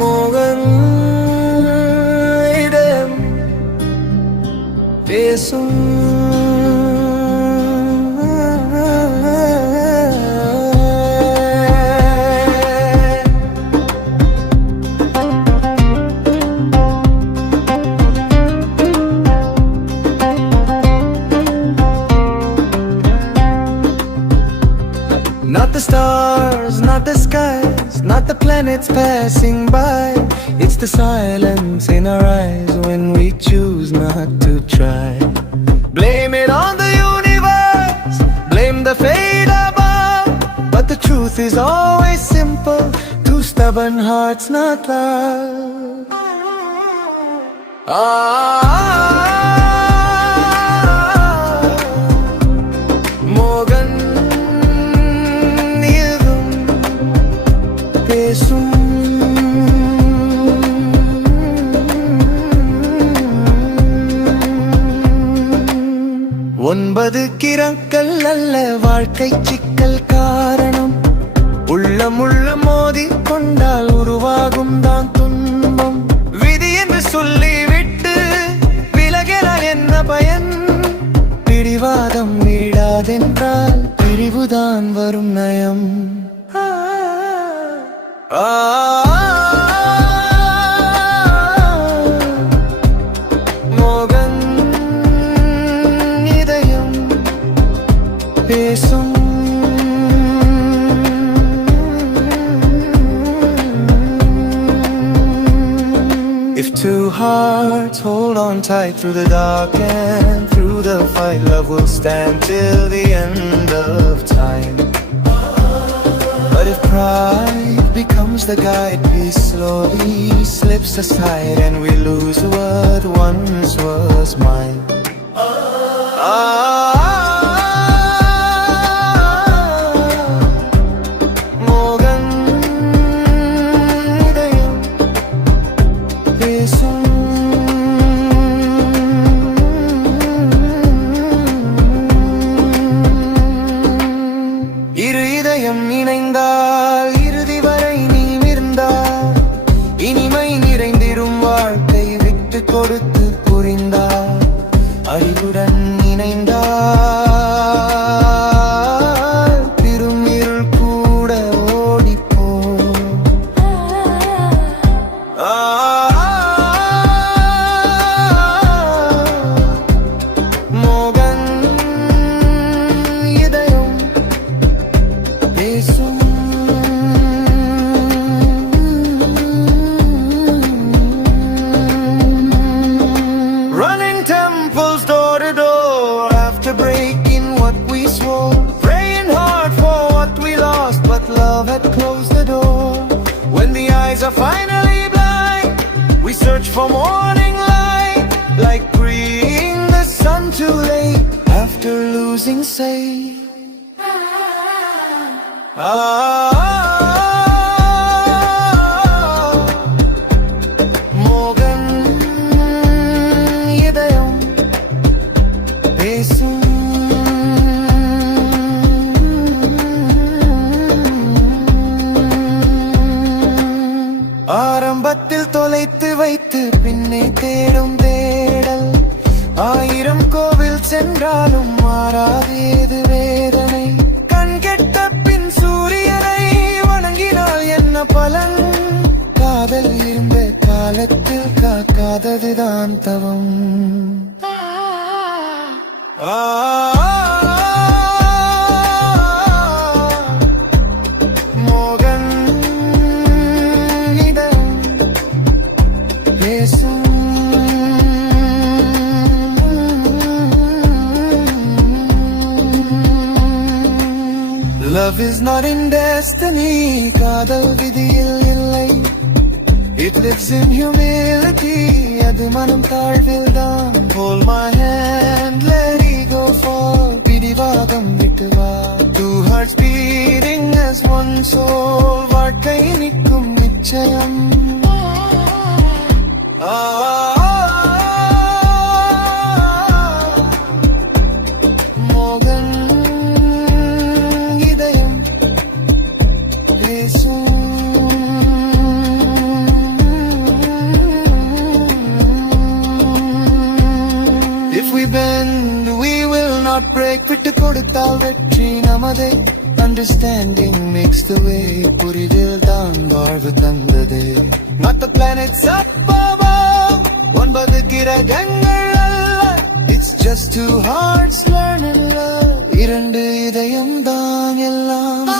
மோகன் இதயம் பேசும் Not the stars, not the skies, not the planets passing by. It's the silence in our eyes when we choose not to try. Blame it on the universe, blame the fate above. But the truth is always simple, two stubborn hearts not love. மோகன் பேசும் ஒன்பது கிரங்கள் அல்ல வாழ்க்கை சிக்கல் காரணம். உள்ளமுள்ள மோதி கொண்டால் உருவாகும் தான் துன்பம். விதி என்று சொல்லிவிட்டு விலகினால் என்ன பயன்? பிடிவாதம் விடாதென்றால் பிரிவுதான் வரும் நயம். மோகன் இதயம் பேசும். If two hearts hold on tight through the dark and through the fight, love will stand till the end of time. But if pride becomes the guide, peace slowly slips aside and we lose what once was mine. மோகன் இதயம் பேசும். இரு இதயம் இணைந்தால் இறுதி வரை நீ இருந்தால் இனிமை நிறைந்திரும் வாழ்க்கை. விட்டு கொடுத்து புரிந்தால் அறிவுடன் இணைந்தால் பெரும் இருள் கூட ஓடிப்போ. மோகன் இதயம் பேசும். Running temples door to door after breaking what we swore. Praying hard for what we lost, but love had closed the door. When the eyes are finally blind, we search for morning light, like freeing the sun too late after losing sight. மோகன் இதயம் பேசும். ஆரம்பத்தில் தொலைத்து வைத்து பின்னை தேடும் தேடல். ஆயிரம் கோவில் சென்றாலும் மாறாதேது வேதனை. கண் கெட்ட பின் சூரியனை வணங்கினால் என்ன பலன்? காதல் இருந்த காலத்தில் காக்காததுதான் தவம். மோகன் இதயம் பேசும். Love is not in destiny, காதல் விதியில் இல்லை. It lives in humility, அது மனம் தாழ்வில் தான். Hold my hand, let it go fall. பிடிவாதம் விட்டு வா. Two hearts beating as one soul, வாழ்க்கை நிற்கும் நிச்சயம். மோகன் பிரேக் விட்டு கொடுத்தால் வெற்றி நமதே. Understanding makes the way. புரிதல் தான் வாழ்வு தந்ததே. Not the planets up above, 9 கிரகங்கள் அல்ல. It's just 2 hearts learning love. 2 இதயம் தான் எல்லாம்.